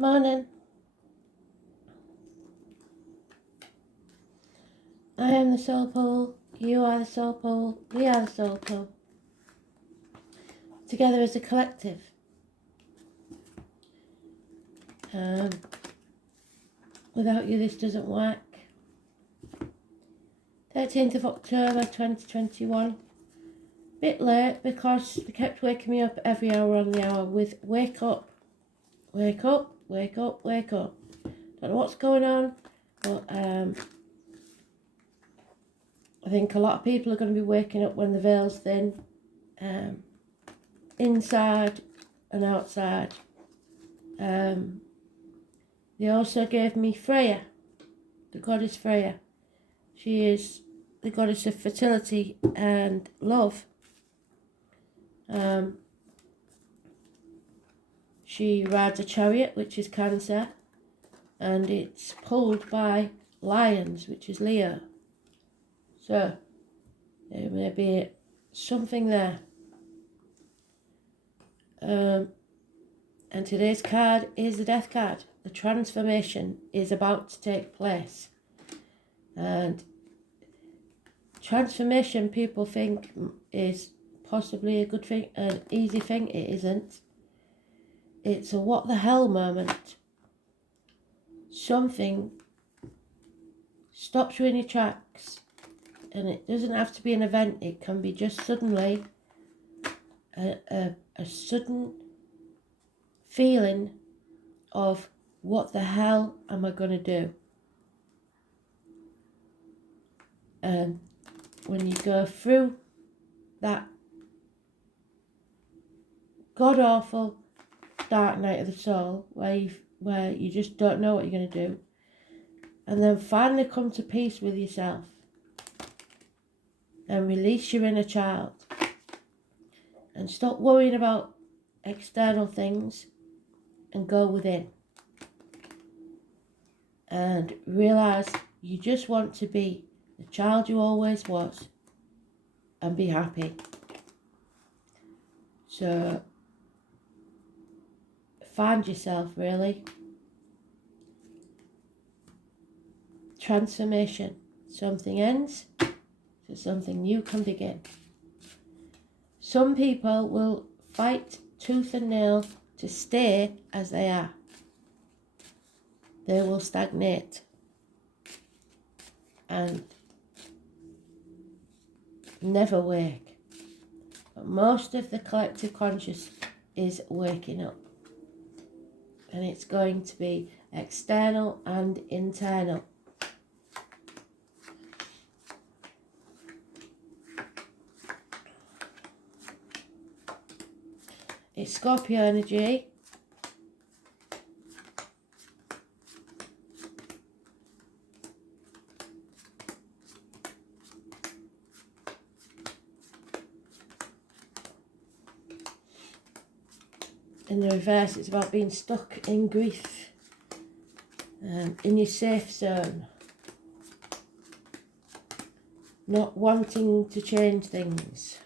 Morning. I am the soul pool. You are the soul pool. We are the soul pool. Together as a collective. Without you, this doesn't work. 13th of October 2021. Bit late because they kept waking me up every hour on the hour with wake up, wake up, wake up, wake up. Don't know what's going on, but I think a lot of people are going to be waking up when the veil's thin, inside and outside. They also gave me Freya, the goddess Freya. She is the goddess of fertility and love. She rides a chariot, which is Cancer, and it's pulled by lions, which is Leo. So there may be something there. And today's card is the Death card. The transformation is about to take place. And transformation, people think, is possibly a good thing, an easy thing. It isn't. It's a what the hell moment. Something stops you in your tracks, and it doesn't have to be an event. It can be just suddenly a sudden feeling of what the hell am I going to do? And when you go through that god-awful dark night of the soul, where you just don't know what you're going to do, and then finally come to peace with yourself and release your inner child and stop worrying about external things and go within and realize you just want to be the child you always was and be happy. So find yourself, really. Transformation. Something ends, so something new can begin. Some people will fight tooth and nail to stay as they are. They will stagnate and never wake. But most of the collective conscious is waking up. And it's going to be external and internal. It's Scorpio energy. In the reverse, it's about being stuck in grief, in your safe zone, not wanting to change things.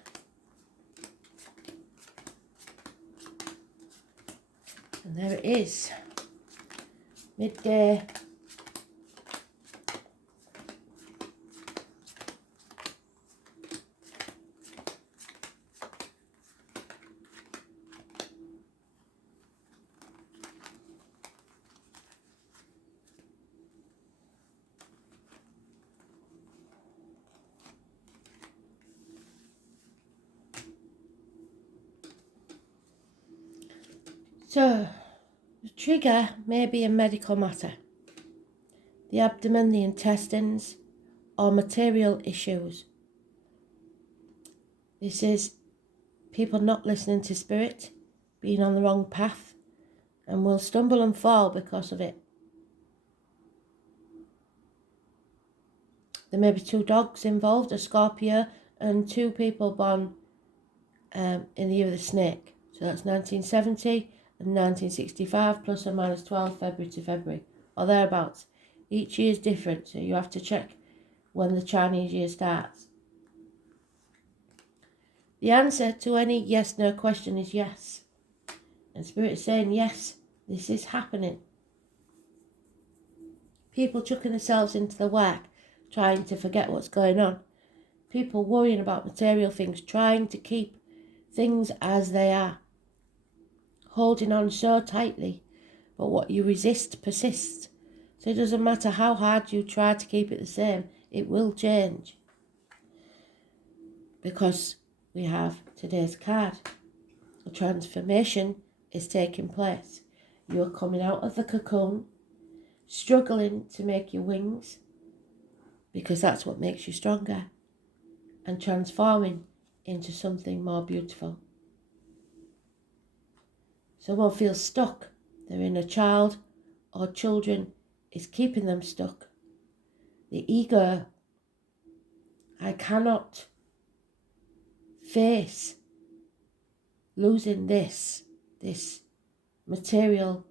And there it is, midday. So, the trigger may be a medical matter, the abdomen, the intestines, or material issues. This is people not listening to spirit, being on the wrong path, and will stumble and fall because of it. There may be 2 dogs involved, a Scorpio, and 2 people born in the year of the snake. So that's 1970 and 1965, plus or minus 12 February to February, or thereabouts. Each year is different, so you have to check when the Chinese year starts. The answer to any yes-no question is yes. And Spirit is saying yes, This is happening. People chucking themselves into the work, trying to forget what's going on. People worrying about material things, trying to keep things as they are. Holding on so tightly, but what you resist persists. So it doesn't matter how hard you try to keep it the same, it will change. Because we have today's card. A transformation is taking place. You are coming out of the cocoon, struggling to make your wings, because that's what makes you stronger, and transforming into something more beautiful. Someone feels stuck. Their inner child or children is keeping them stuck. The ego, I cannot face losing this material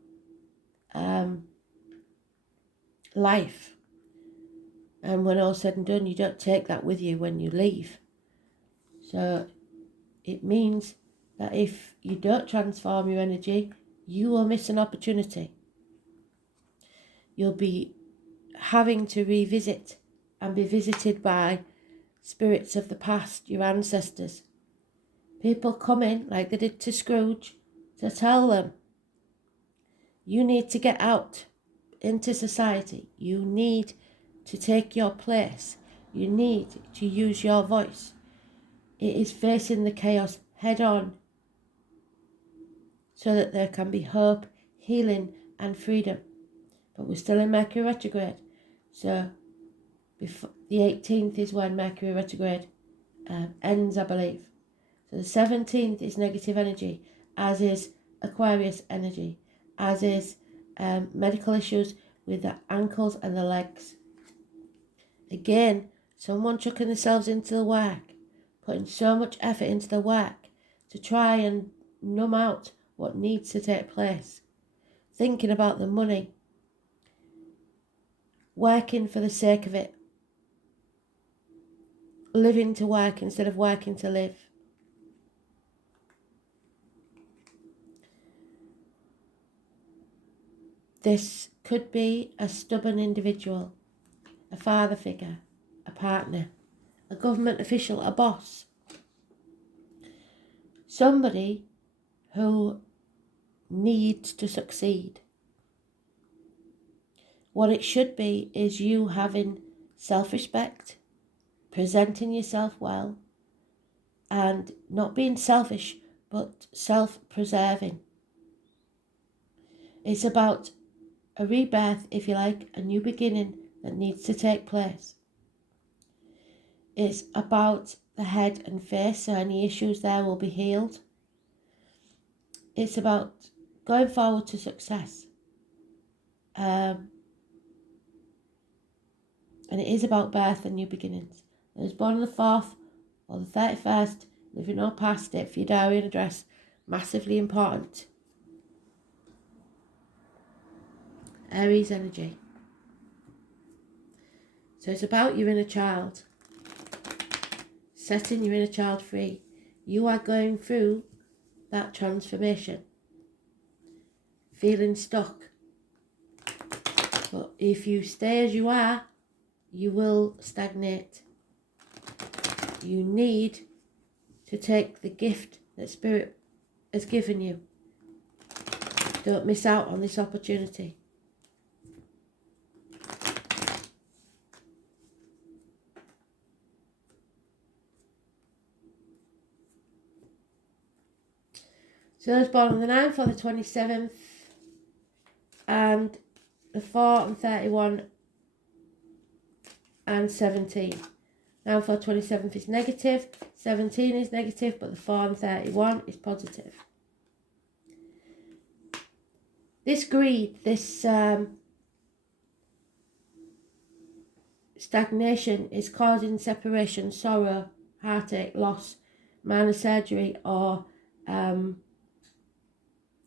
life. And when all's said and done, you don't take that with you when you leave. So it means that if you don't transform your energy, you will miss an opportunity. You'll be having to revisit and be visited by spirits of the past, your ancestors. People come in, like they did to Scrooge, to tell them, you need to get out into society. You need to take your place. You need to use your voice. It is facing the chaos head on so that there can be hope, healing and freedom. But we're still in Mercury retrograde. So before, the 18th is when Mercury retrograde ends, I believe. So the 17th is negative energy, as is Aquarius energy, as is medical issues with the ankles and the legs. Again, someone chucking themselves into the work, putting so much effort into the work to try and numb out what needs to take place. Thinking about the money, working for the sake of it, living to work instead of working to live. This could be a stubborn individual, a father figure, a partner, a government official, a boss. Somebody who needs to succeed. What it should be is you having self-respect, presenting yourself well, and not being selfish, but self-preserving. It's about a rebirth, if you like, a new beginning that needs to take place. It's about the head and face, so any issues there will be healed. It's about going forward to success. And it is about birth and new beginnings. I was born on the 4th or the 31st, living or past it for your diary and address, massively important. Aries energy. So it's about your inner child, setting your inner child free. You are going through that transformation, feeling stuck. But if you stay as you are, you will stagnate. You need to take the gift that Spirit has given you. Don't miss out on this opportunity. So those born on the 9th or the 27th, and the 4 and 31 and 17. 9 for 27th is negative, 17 is negative, but the 4 and 31 is positive. This greed, this stagnation is causing separation, sorrow, heartache, loss, minor surgery, or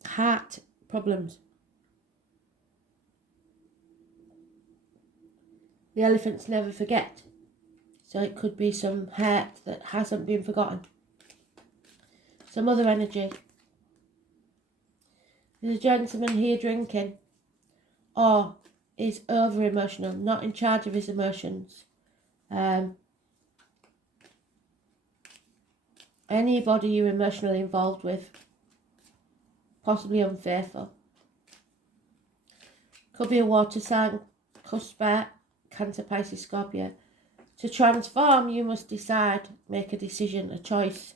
heart problems. The elephants never forget, so it could be some hurt that hasn't been forgotten. Some other energy. There's a gentleman here drinking, or is over emotional, not in charge of his emotions. Anybody you're emotionally involved with, possibly unfaithful. Could be a water sign, Cusper, Cancer, Pisces, Scorpio. To transform, you must decide, make a decision, a choice.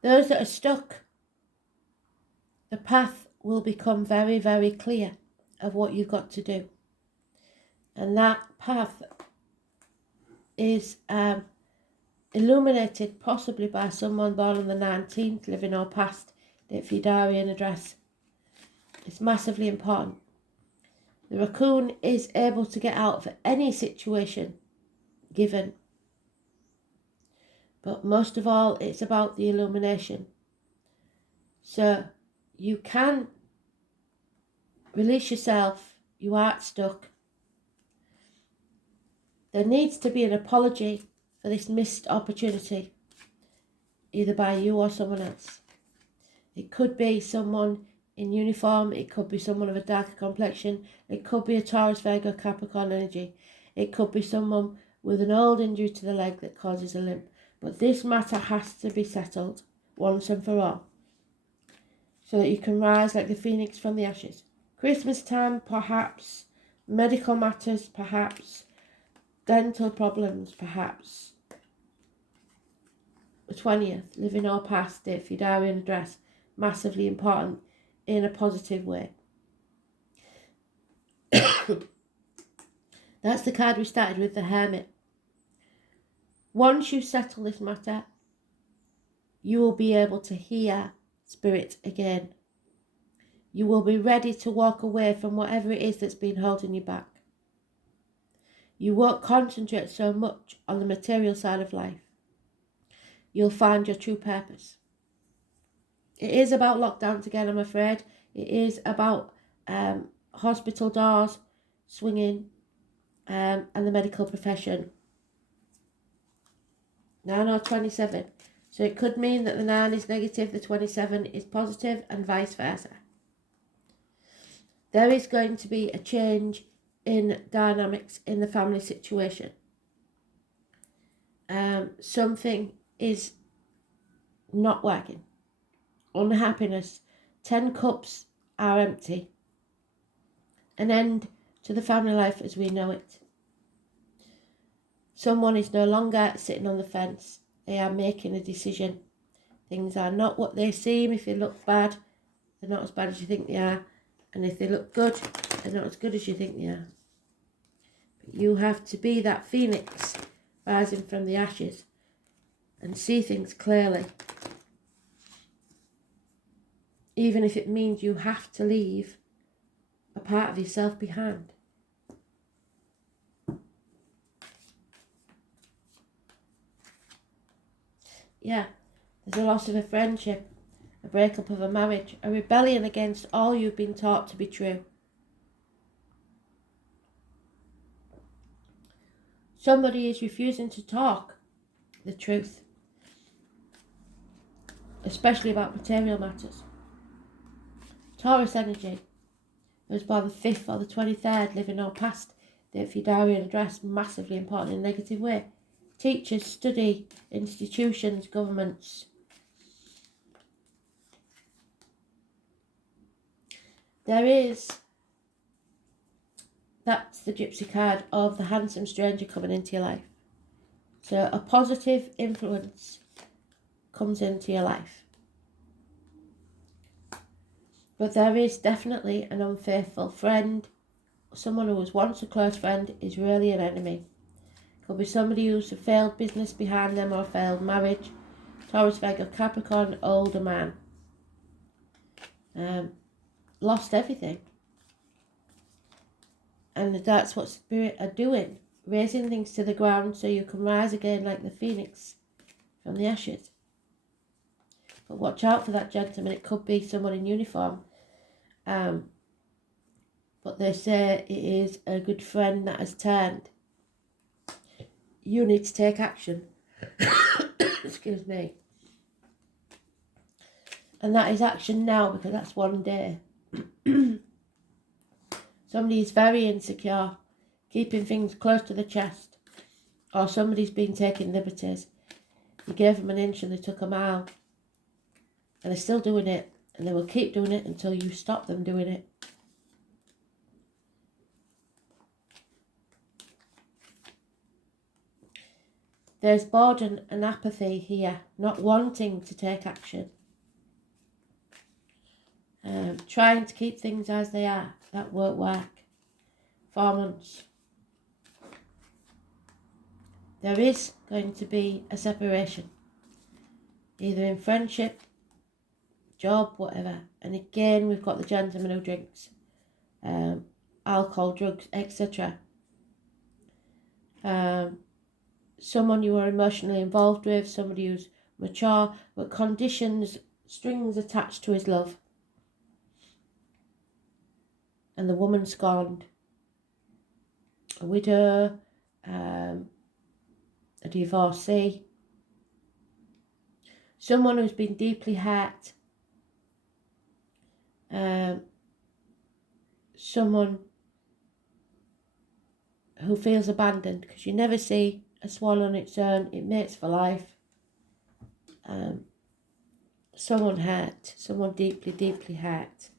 Those that are stuck, the path will become very, very clear of what you've got to do. And that path is illuminated possibly by someone born on the 19th, living or past, date for your diary and address. It's massively important. The raccoon is able to get out of any situation given. But most of all, it's about the illumination. So you can release yourself. You aren't stuck. There needs to be an apology for this missed opportunity, either by you or someone else. It could be someone in uniform. It could be someone of a darker complexion. It could be a Taurus, Virgo, Capricorn energy. It could be someone with an old injury to the leg that causes a limp. But this matter has to be settled once and for all, so that you can rise like the phoenix from the ashes. Christmas time, perhaps. Medical matters, perhaps. Dental problems, perhaps. The 20th, living or past, date for your diary and address. Massively important in a positive way. That's the card we started with, the Hermit. Once you settle this matter, you will be able to hear Spirit again. You will be ready to walk away from whatever it is that's been holding you back. You won't concentrate so much on the material side of life. You'll find your true purpose. It is about lockdowns again, I'm afraid. It is about hospital doors swinging and the medical profession. 9 or 27. So it could mean that the 9 is negative, the 27 is positive, and vice versa. There is going to be a change in dynamics in the family situation. Something is not working. Unhappiness. 10 cups are empty. An end to the family life as we know it. Someone is no longer sitting on the fence. They are making a decision. Things are not what they seem. If they look bad, they're not as bad as you think they are. And if they look good, they're not as good as you think they are. But you have to be that phoenix rising from the ashes and see things clearly. Even if it means you have to leave a part of yourself behind. Yeah, there's a loss of a friendship, a breakup of a marriage, a rebellion against all you've been taught to be true. Somebody is refusing to talk the truth, especially about material matters. Taurus energy. It was by the 5th or the 23rd, living or past, date for your diary and address, massively important in a negative way. Teachers, study, institutions, governments. That's the gypsy card of the handsome stranger coming into your life. So a positive influence comes into your life. But there is definitely an unfaithful friend. Someone who was once a close friend is really an enemy. Could be somebody who's a failed business behind them or a failed marriage. Taurus, Virgo, Capricorn, older man. Lost everything. And that's what spirit are doing. Raising things to the ground so you can rise again like the phoenix from the ashes. But watch out for that gentleman. It could be someone in uniform. But they say it is a good friend that has turned. You need to take action. Excuse me. And that is action now, because that's one day. Somebody is very insecure, keeping things close to the chest. Or somebody's been taking liberties. You gave them an inch and they took a mile. And they're still doing it. And they will keep doing it until you stop them doing it. There's boredom and apathy here, not wanting to take action. Trying to keep things as they are. That won't work. 4 months. There is going to be a separation. Either in friendship, job, whatever. And again, we've got the gentleman who drinks. Alcohol, drugs, etc. Someone you are emotionally involved with, somebody who's mature, but conditions, strings attached to his love. And the woman scorned. A widow, a divorcee. Someone who's been deeply hurt. Someone who feels abandoned, because you never see a swan on its own, it mates for life. Someone hurt, someone deeply, deeply hurt.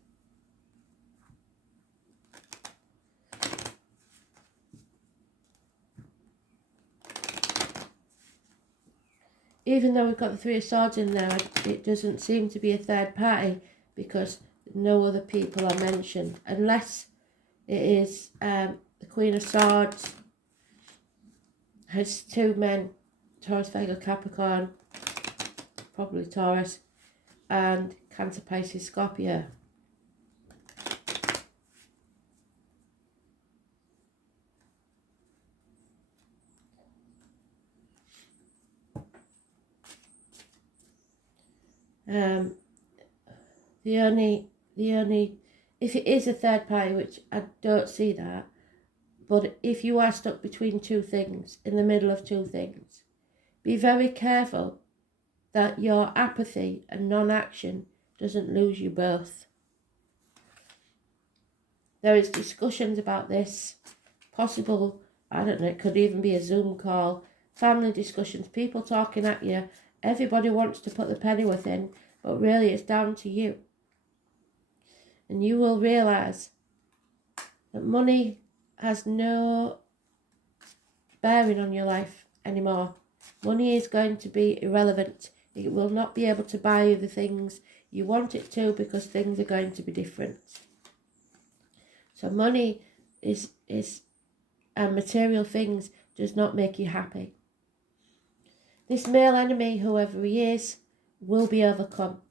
Even though we've got the Three of Swords in there, it doesn't seem to be a third party, because no other people are mentioned, unless it is the Queen of Swords has 2 men, Taurus, Virgo, Capricorn, probably Taurus, and Cancer, Pisces, Scorpio. The only, if it is a third party, which I don't see that, but if you are stuck between 2 things, in the middle of 2 things, be very careful that your apathy and non-action doesn't lose you both. There is discussions about this, possible, I don't know, it could even be a Zoom call, family discussions, people talking at you. Everybody wants to put the pennyworth in, but really it's down to you. And you will realise that money has no bearing on your life anymore. Money is going to be irrelevant. It will not be able to buy you the things you want it to, because things are going to be different. So money and material things does not make you happy. This male enemy, whoever he is, will be overcome.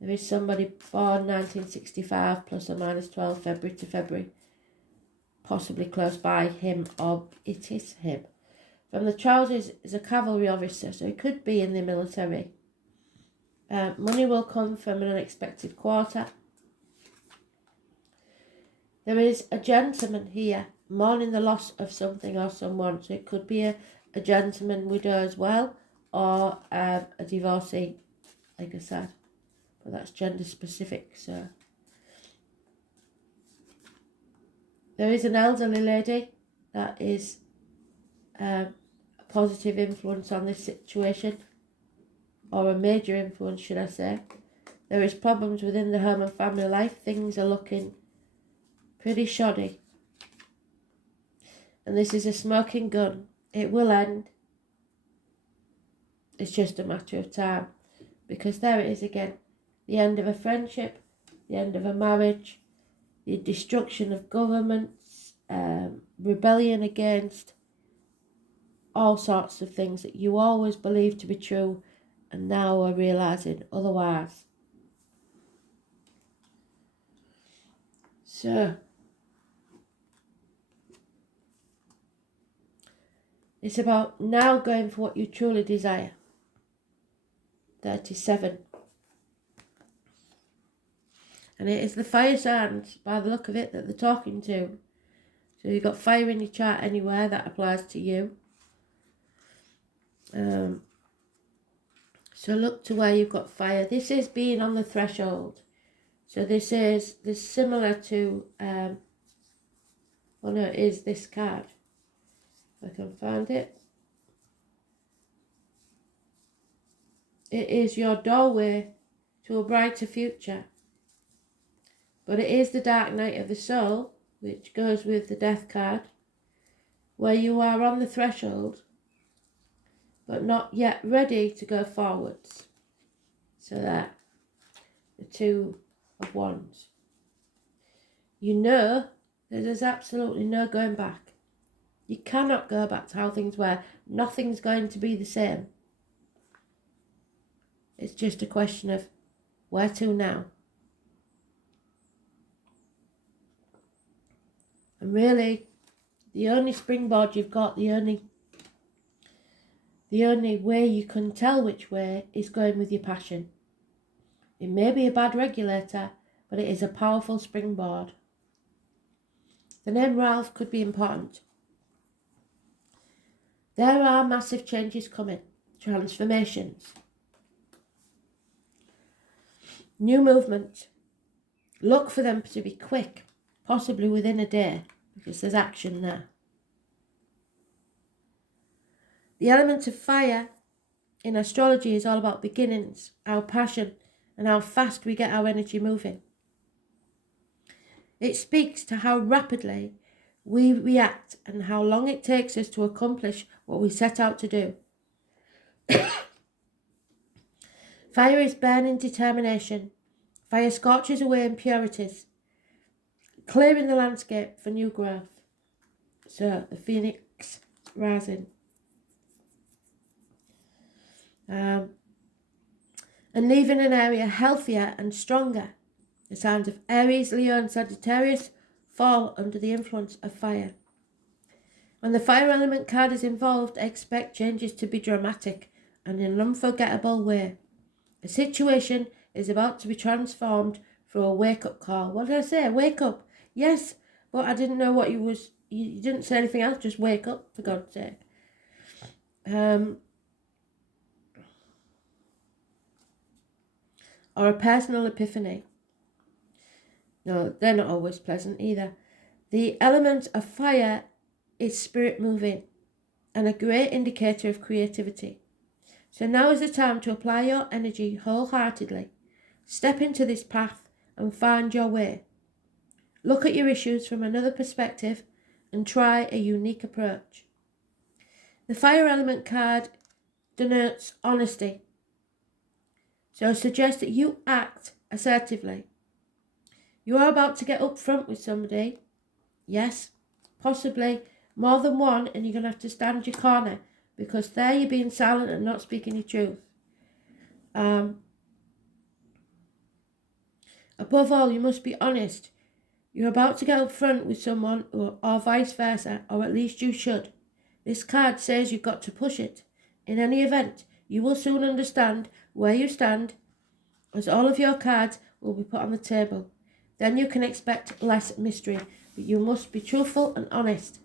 There is somebody born 1965 plus or minus 12 February to February, possibly close by him, or it is him. From the trousers is a cavalry officer, so it could be in the military. Money will come from an unexpected quarter. There is a gentleman here mourning the loss of something or someone, so it could be a gentleman widow as well, or a divorcee, like I said. But that's gender specific, so. There is an elderly lady that is a positive influence on this situation, or a major influence, should I say. There is problems within the home and family life. Things are looking pretty shoddy. And this is a smoking gun. It will end. It's just a matter of time. Because there it is again. The end of a friendship, the end of a marriage, the destruction of governments, rebellion against all sorts of things that you always believed to be true and now are realising otherwise. So, it's about now going for what you truly desire. 37. And it is the fire signs, by the look of it, that they're talking to. So you've got fire in your chart anywhere, that applies to you. So look to where you've got fire. This is being on the threshold. So this similar to, oh no, it is this card. If I can find it. It is your doorway to a brighter future. But it is the dark night of the soul, which goes with the death card, where you are on the threshold, but not yet ready to go forwards. So that, the Two of Wands. You know that there's absolutely no going back. You cannot go back to how things were. Nothing's going to be the same. It's just a question of where to now. And really, the only springboard you've got, the only way you can tell which way is going with your passion. It may be a bad regulator, but it is a powerful springboard. The name Ralph could be important. There are massive changes coming, transformations. New movement. Look for them to be quick, possibly within a day, because there's action there. The element of fire in astrology is all about beginnings, our passion, and how fast we get our energy moving. It speaks to how rapidly we react and how long it takes us to accomplish what we set out to do. Fire is burning determination. Fire scorches away impurities, clearing the landscape for new growth. So, the phoenix rising. And leaving an area healthier and stronger. The signs of Aries, Leo and Sagittarius fall under the influence of fire. When the fire element card is involved, expect changes to be dramatic and in an unforgettable way. A situation is about to be transformed through a wake-up call. What did I say? Wake up. Yes, but I didn't know what you didn't say anything else, just wake up, for God's sake. Or a personal epiphany. No, they're not always pleasant either. The element of fire is spirit moving and a great indicator of creativity. So now is the time to apply your energy wholeheartedly. Step into this path and find your way. Look at your issues from another perspective and try a unique approach. The fire element card denotes honesty. So I suggest that you act assertively. You are about to get up front with somebody. Yes, possibly more than one, and you're going to have to stand your corner because there you're being silent and not speaking your truth. Above all, you must be honest. You're about to get up front with someone or vice versa, or at least you should. This card says you've got to push it. In any event, you will soon understand where you stand, as all of your cards will be put on the table. Then you can expect less mystery, but you must be truthful and honest.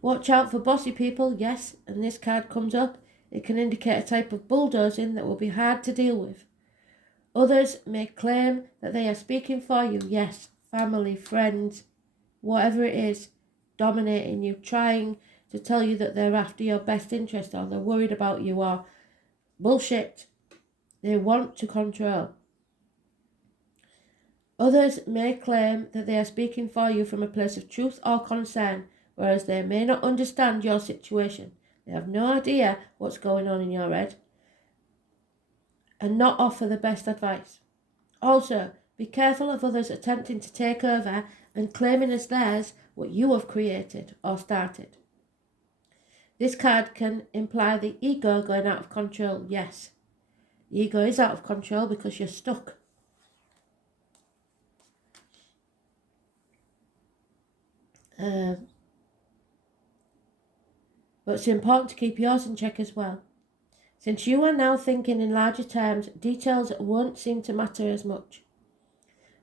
Watch out for bossy people, yes, and this card comes up. It can indicate a type of bulldozing that will be hard to deal with. Others may claim that they are speaking for you, yes, family, friends, whatever it is, dominating you, trying to tell you that they're after your best interest or they're worried about you or bullshit. They want to control. Others may claim that they are speaking for you from a place of truth or concern, whereas they may not understand your situation. They have no idea what's going on in your head and not offer the best advice. Also, be careful of others attempting to take over and claiming as theirs what you have created or started. This card can imply the ego going out of control. Yes, the ego is out of control because you're stuck. But it's important to keep yours in check as well. Since you are now thinking in larger terms, details won't seem to matter as much.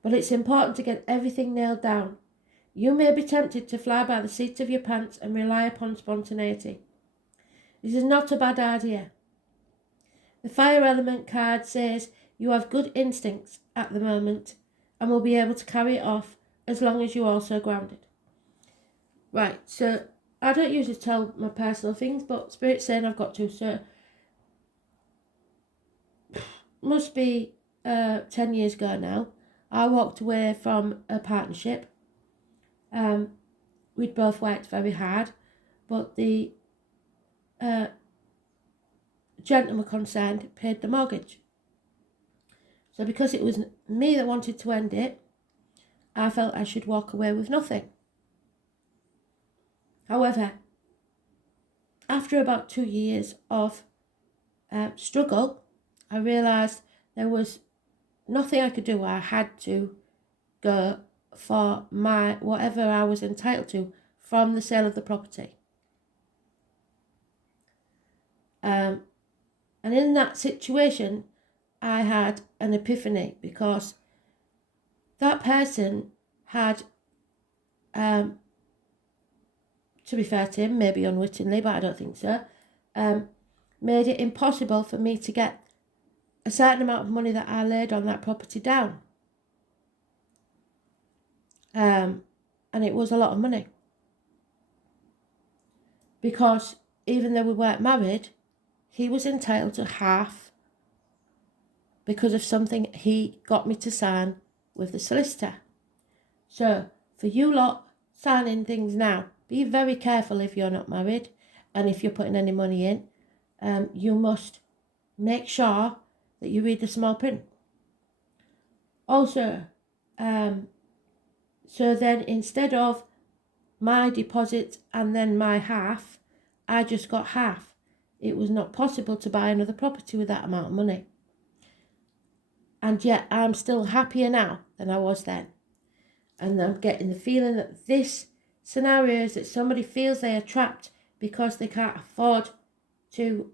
But it's important to get everything nailed down. You may be tempted to fly by the seat of your pants and rely upon spontaneity. This is not a bad idea. The fire element card says you have good instincts at the moment and will be able to carry it off as long as you're also grounded. Right, so I don't usually tell my personal things, but Spirit's saying I've got to. So must be 10 years ago now. I walked away from a partnership. We'd both worked very hard, but the gentleman concerned paid the mortgage. So because it was me that wanted to end it, I felt I should walk away with nothing. However, after about 2 years of struggle, I realised there was nothing I could do. I had to go for my whatever I was entitled to from the sale of the property. And in that situation, I had an epiphany, because that person had, to be fair to him, maybe unwittingly, but I don't think so, made it impossible for me to get a certain amount of money that I laid on that property down. And it was a lot of money. Because even though we weren't married, he was entitled to half because of something he got me to sign with the solicitor. So, for you lot signing things now, be very careful if you're not married, and if you're putting any money in, you must make sure that you read the small print. Also, so then instead of my deposit and then my half, I just got half. It was not possible to buy another property with that amount of money. And yet I'm still happier now than I was then. And I'm getting the feeling that this scenario is that somebody feels they are trapped because they can't afford to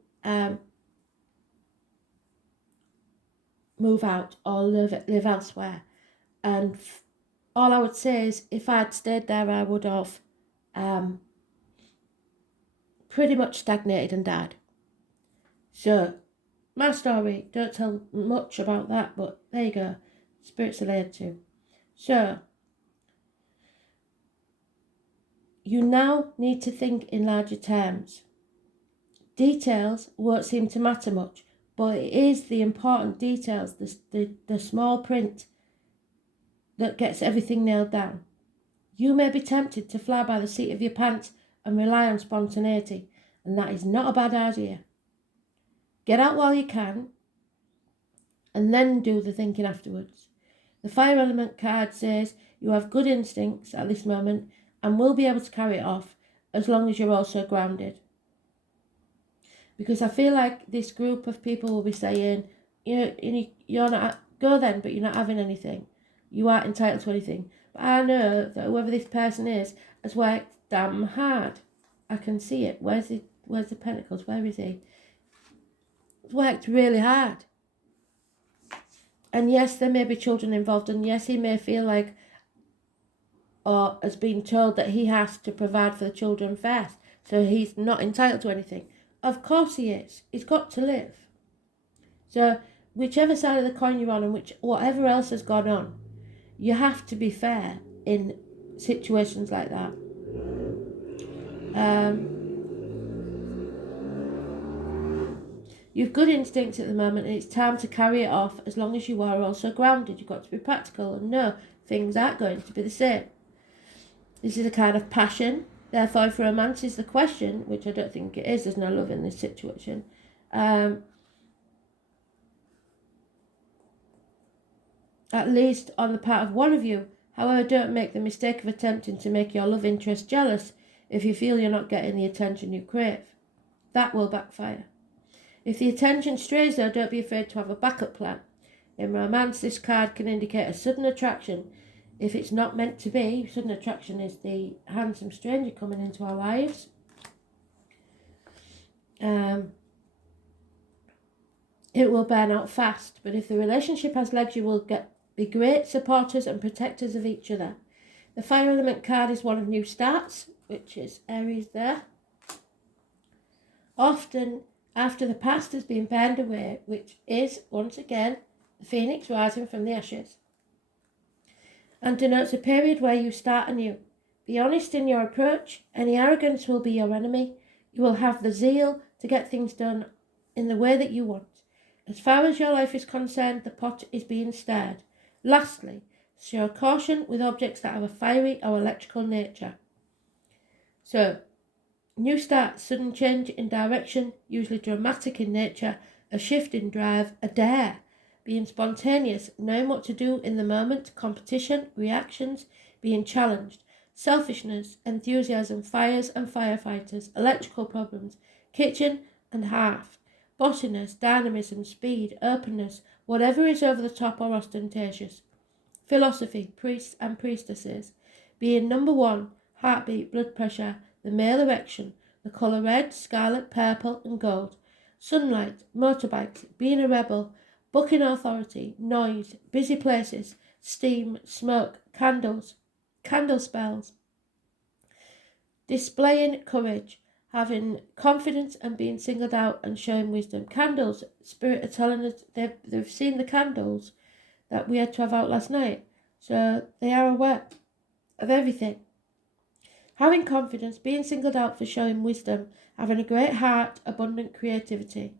move out or live elsewhere. And all I would say is, if I'd stayed there, I would have pretty much stagnated and died. So, my story, don't tell much about that, but there you go. Spirits are layered too. So, you now need to think in larger terms. Details won't seem to matter much, but it is the important details, the small print, that gets everything nailed down. You may be tempted to fly by the seat of your pants and rely on spontaneity, and that is not a bad idea. Get out while you can, and then do the thinking afterwards. The fire element card says you have good instincts at this moment and will be able to carry it off as long as you're also grounded. Because I feel like this group of people will be saying, you're not, go then, but you're not having anything. You aren't entitled to anything. But I know that whoever this person is has worked damn hard. I can see it. Where's the pentacles? Where is he? He's worked really hard. And yes, there may be children involved, and yes, he may feel like, or has been told that he has to provide for the children first, so he's not entitled to anything. Of course he is. He's got to live. So whichever side of the coin you're on, and whatever else has gone on, you have to be fair in situations like that. You've good instincts at the moment, and it's time to carry it off as long as you are also grounded. You've got to be practical and know things aren't going to be the same. This is a kind of passion. Therefore, if romance is the question, which I don't think it is, there's no love in this situation. At least on the part of one of you. However, don't make the mistake of attempting to make your love interest jealous if you feel you're not getting the attention you crave. That will backfire. If the attention strays though, don't be afraid to have a backup plan. In romance, this card can indicate a sudden attraction. If it's not meant to be, sudden attraction is the handsome stranger coming into our lives. It will burn out fast, but if the relationship has legs, you will be great supporters and protectors of each other. The fire element card is one of new starts, which is Aries there. Often after the past has been burned away, which is, once again, the phoenix rising from the ashes, and denotes a period where you start anew. Be honest in your approach. Any arrogance will be your enemy. You will have the zeal to get things done in the way that you want. As far as your life is concerned, the pot is being stirred. Lastly, show caution with objects that have a fiery or electrical nature. So, new start, sudden change in direction, usually dramatic in nature, a shift in drive, a dare, being spontaneous, knowing what to do in the moment, competition, reactions, being challenged, selfishness, enthusiasm, fires and firefighters, electrical problems, kitchen and hearth, bossiness, dynamism, speed, openness, whatever is over the top or ostentatious, philosophy, priests and priestesses, being number one, heartbeat, blood pressure, the male erection, the colour red, scarlet, purple and gold, sunlight, motorbikes, being a rebel, booking authority, noise, busy places, steam, smoke, candles, candle spells, displaying courage, having confidence and being singled out and showing wisdom. Candles, Spirit are telling us they've seen the candles that we had to have out last night. So they are aware of everything. Having confidence, being singled out for showing wisdom, having a great heart, abundant creativity.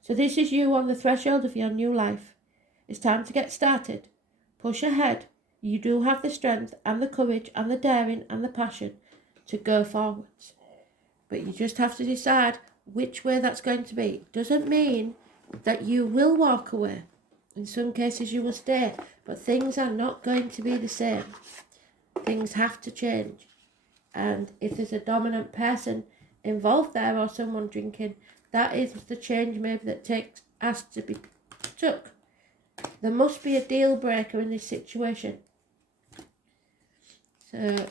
So this is you on the threshold of your new life. It's time to get started. Push ahead. You do have the strength and the courage and the daring and the passion to go forwards. But you just have to decide which way that's going to be. Doesn't mean that you will walk away. In some cases you will stay. But things are not going to be the same. Things have to change. And if there's a dominant person involved there or someone drinking, that is the change maybe that has to be took. There must be a deal breaker in this situation. So,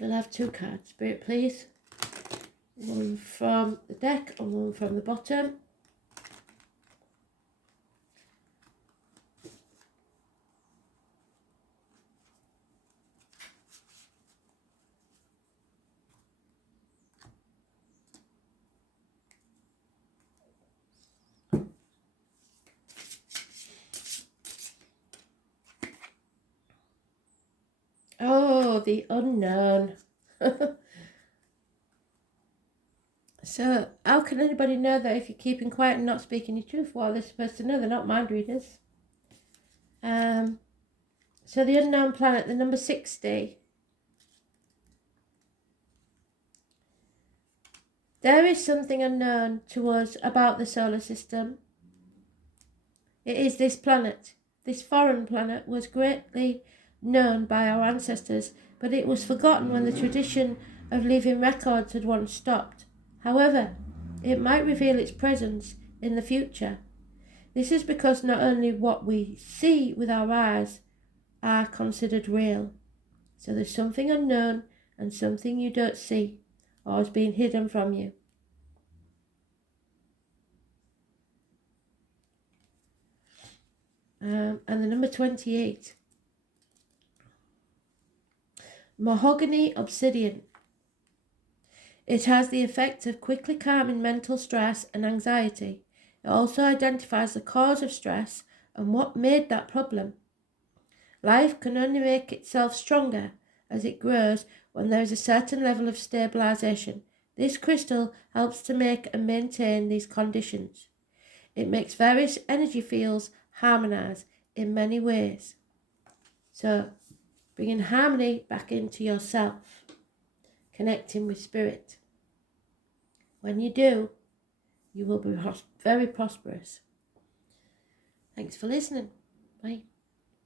we'll have two cards. Spirit, please. One from the deck and one from the bottom. Oh, the unknown. So, how can anybody know that if you're keeping quiet and not speaking your truth? Well, they're supposed to know. They're not mind readers. So the unknown planet, the number 60. There is something unknown to us about the solar system. It is this planet. This foreign planet was greatly known by our ancestors, but it was forgotten when the tradition of leaving records had once stopped. However, it might reveal its presence in the future. This is because not only what we see with our eyes are considered real. So there's something unknown and something you don't see or is being hidden from you. And the number 28. Mahogany Obsidian. It has the effect of quickly calming mental stress and anxiety. It also identifies the cause of stress and what made that problem. Life can only make itself stronger as it grows when there is a certain level of stabilization. This crystal helps to make and maintain these conditions. It makes various energy fields harmonize in many ways. So, bringing harmony back into yourself, connecting with spirit. When you do, you will be very prosperous. Thanks for listening. Bye.